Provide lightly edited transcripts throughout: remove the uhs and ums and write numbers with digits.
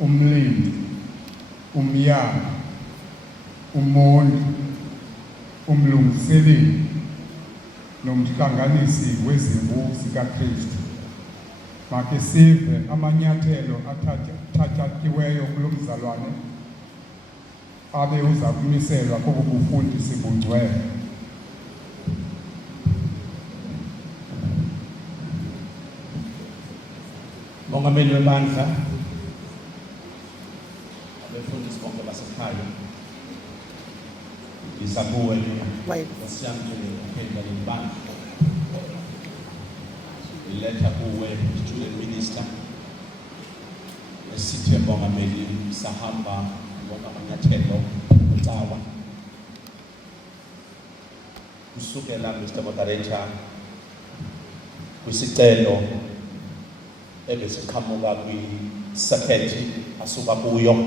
umlindi, umyanga, umongi, umlungiseleli nomhlanganisi wezimvu zikaKristu. Make sive amanyathelo athatyakiweyo kulo mzalwane abe uza kumiselwa kobu bufundisi bungcwele. Mongameli webandla, abefundisi bonke basekhaya, isabuwe Nkosi ukuphendula lebandla, iletha kuwe student minister, esithe mongameli sahamba ngokamanyathelo kucawa. Kusukela Mr. Moderator kwisicelo ebesiqhamuka kwi-circuit asuka kuyo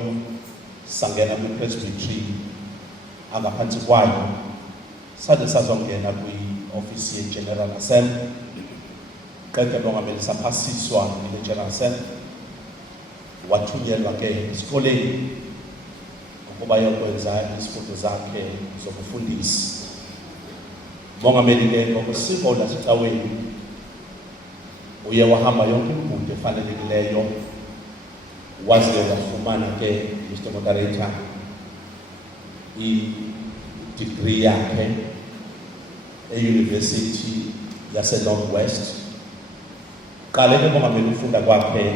sangena kwi-presbytery angaphansi kwayo saze sazongena kwi-ofisi ye-General Assembly. Qede mongameli saphasiswa ile-General Assembly, wathunyelwa ke esikoleni ukuba yokwenza izifundo zakhe zokufundisa. Mongameli ke ngokwesiko lasecaweni uye wahamba yonke imigudu efanelekileyo, waze wafumana ke Mr. Moderator i-degree yakhe e-University yase-North West. Qale ke mongameli ufunda kwakhe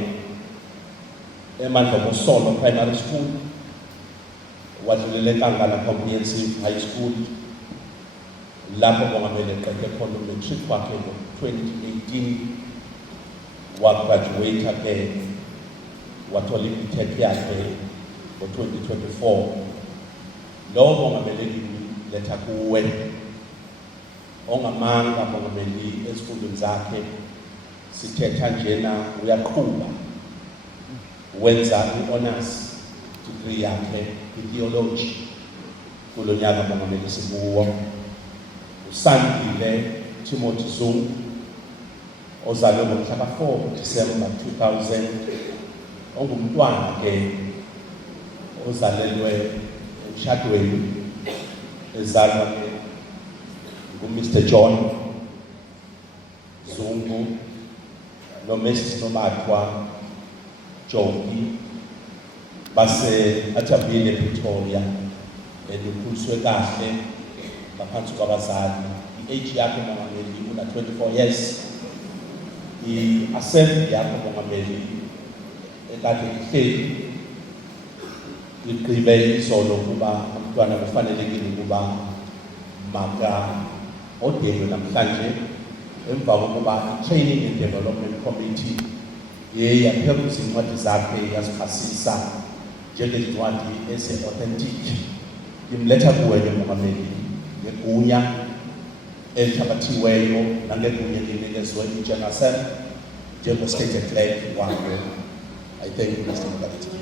eMandlovu Primary School, wadlulela eNkangala Comprehensive High School, lapho mongameli eqede khona umatric wakhe ngo-2018, wagraduate ke wathola i-BTech yakhe ngo-2024. Lowo mongameli letha kuwe ongamanga mongameli ezifundweni zakhe, sithetha njena uyaqhuba wenza i-honors degree yakhe i-theology kulo nyaka mongameli sibuwo. Usandile Timothy Zungu ozalwe ngomhla ka-4 December 2000, ongumntwana ke ozalelwe emshadweni ezalwa ke nguMr. John Zungu noMrs. Nomathwa Jogi, base Athabile Pretoria, edukhuliswe kahle ngaphansi kwabazali. I-age yakhe mongameli una 24 years. I-assembly yakhe mongameli ekade ihleli igqibe izolo kuba umntwana kufanelekile ukuba odelwe namhlanje emva kokuba i-Training and Development Committee yapheruza incwadi zakhe yazichasisa njengezincwadi ezi-authentic. Imletha kuwe mongameli ngegunya elithabathiweyo nangegunya elinikezwe i-General Assembly njengo-State Clerk wakhe. I thank you, Mr. Moderator.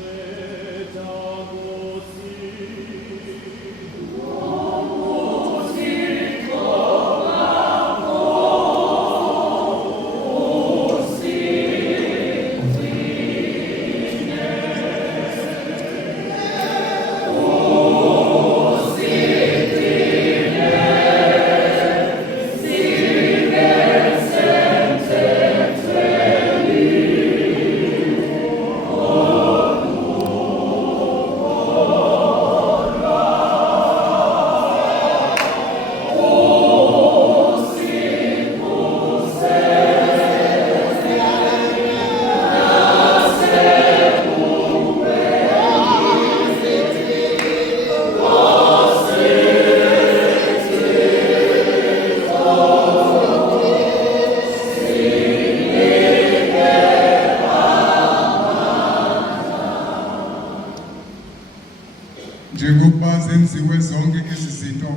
Njengokuba zenziwe zonke ezi zinto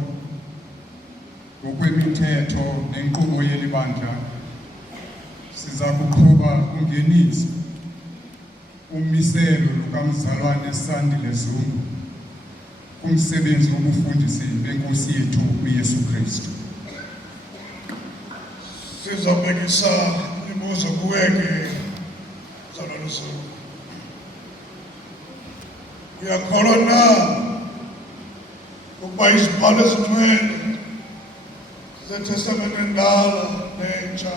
ngokwemithetho nenkqubo yeli bandla, siza kuqhuba ungeniso umiselo lukamzalwane Sandile Zungu kumsebenzi wobufundisi beNkosi yethu uYesu Kristu. Sizobhekisa imibuzo kuwe ke Mzalwane Zungu. Uyakholwa na ukuba izibhalo ezithwele zeTestamente endala nentsha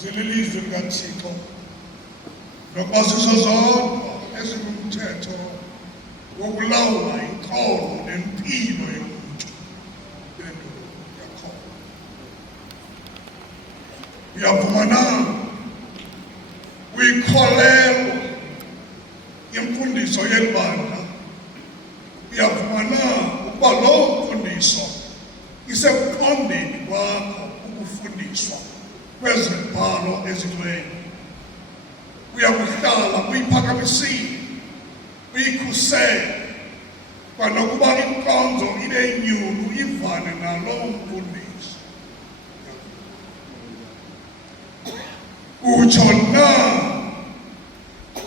zililizwi likaThixo nokuba zizo zodwa ezingumthetho wokulawula inkolo nempilo yomuntu bendulo. Uyakholwa? Uyavuma na? Uyikholelwa imfundiso yelibandla? Uyavuma na ukuba loo mfundiso isekuqondeni kwakho ukufundiswa kwezibhalo ezithwele? Uyakuhlala uyiphakamisile, uyikhusele, kwanokuba inkonzo ibe nyulu ivane naloo mfundiso? Utsho na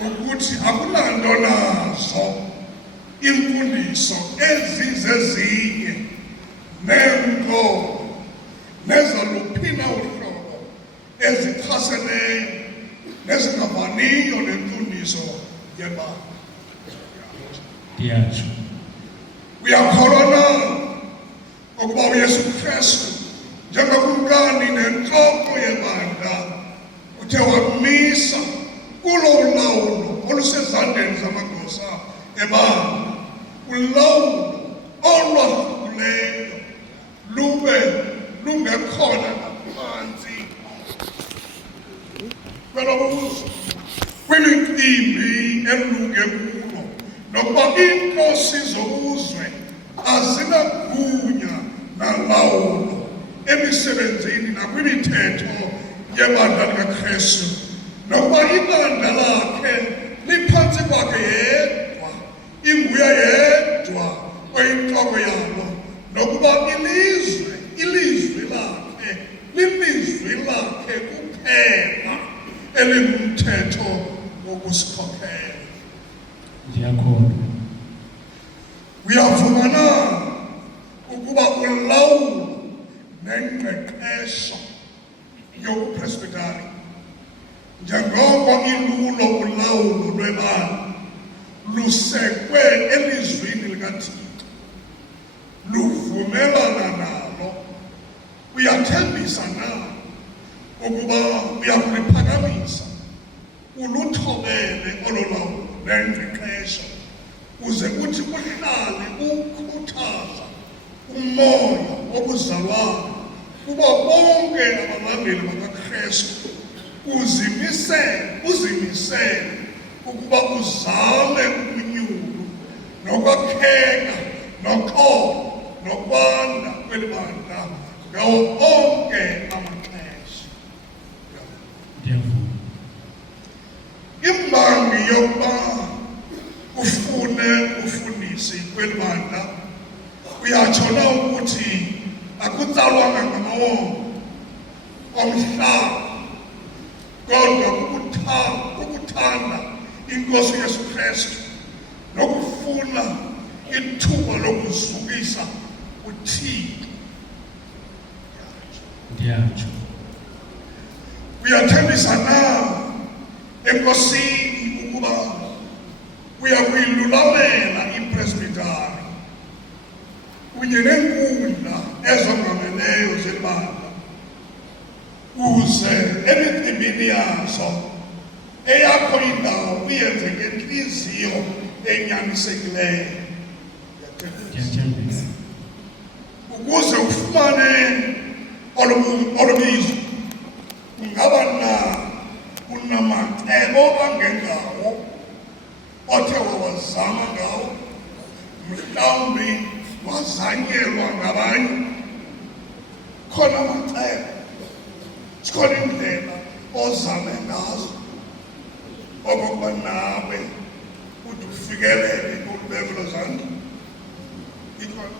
ukuthi akunanto nazo imfundiso ezizezinye neenkolo nezaluphina uhlobo ezichaseneyo nezingavaniyo nemfundiso yebandla? Ndiyatsho. Uyakholwa na ukuba uYesu Kristu njengokumkani nentloko yebandla uthe wamisa kulo ulawulo olusezandleni zamagosa ebandla, ulawulo olwahlukileyo lube lungekhona ngaphantsi kwelobuzo kwimicimbi elunge kulo, nokuba iinkosi zobuzwe azinagunya nalawulo emisebenzini nakwimithetho yebandla likaKristu, nokuba ibandla lakhe liphantsi kwakhe yedwa, inguye yedwa oyintloko yalo, nokuba ilizwi lakhe lilizwi lakhe kuphela elingumthetho wokusikhokhela. Ndiyakholwa. Uyavuma na ukuba ulawulo nengqeqesho yobupresbitari njengoko ilulo ulawulo lwebandla lusekwe elizwini likaThixo luvumelana nalo? Uyathembisa na ukuba uyakuliphakamisa uluthobele olo lawulo nengqeqesho uze kuthi kuhlale ukhuthaza umoya wobuzalwane kubo bonke abalandeli bakaKristu, uzimisele ukuba uzame ukunyulu nokwakheka nokholo nokwanda kweli bandla ngawo onke amaxesha? Ndiyavuma. Imbangi yokuba ufune ufundisi kweli bandla, uyatsho na ukuthi akutsalwanga ngamawonga omhlaba, kodwa kukuthanda iNkosi Yesu Kristu nokufuna ithuba lokuzukisa uThixo? Ndiyatsho. Uyathembisa na enkosini ukuba uyakuyilulamela ipresbitari kunye neenkundla ezongameleyo zebandla, uze emicimbini yazo eyakho indawo uyenze ngentliziyo enyanisekileyo? Ndiyathembisa. Ukuze ufumane olubizo ungaba unamacebo angengawo othe wawazama ngawo, mhlawumbi wazanyelwa ngabanye? Khona amacebo, zikhona indlela ozame ngazo okokuba nawe uthi ufikelele kulubeko lozandla? Ikhona?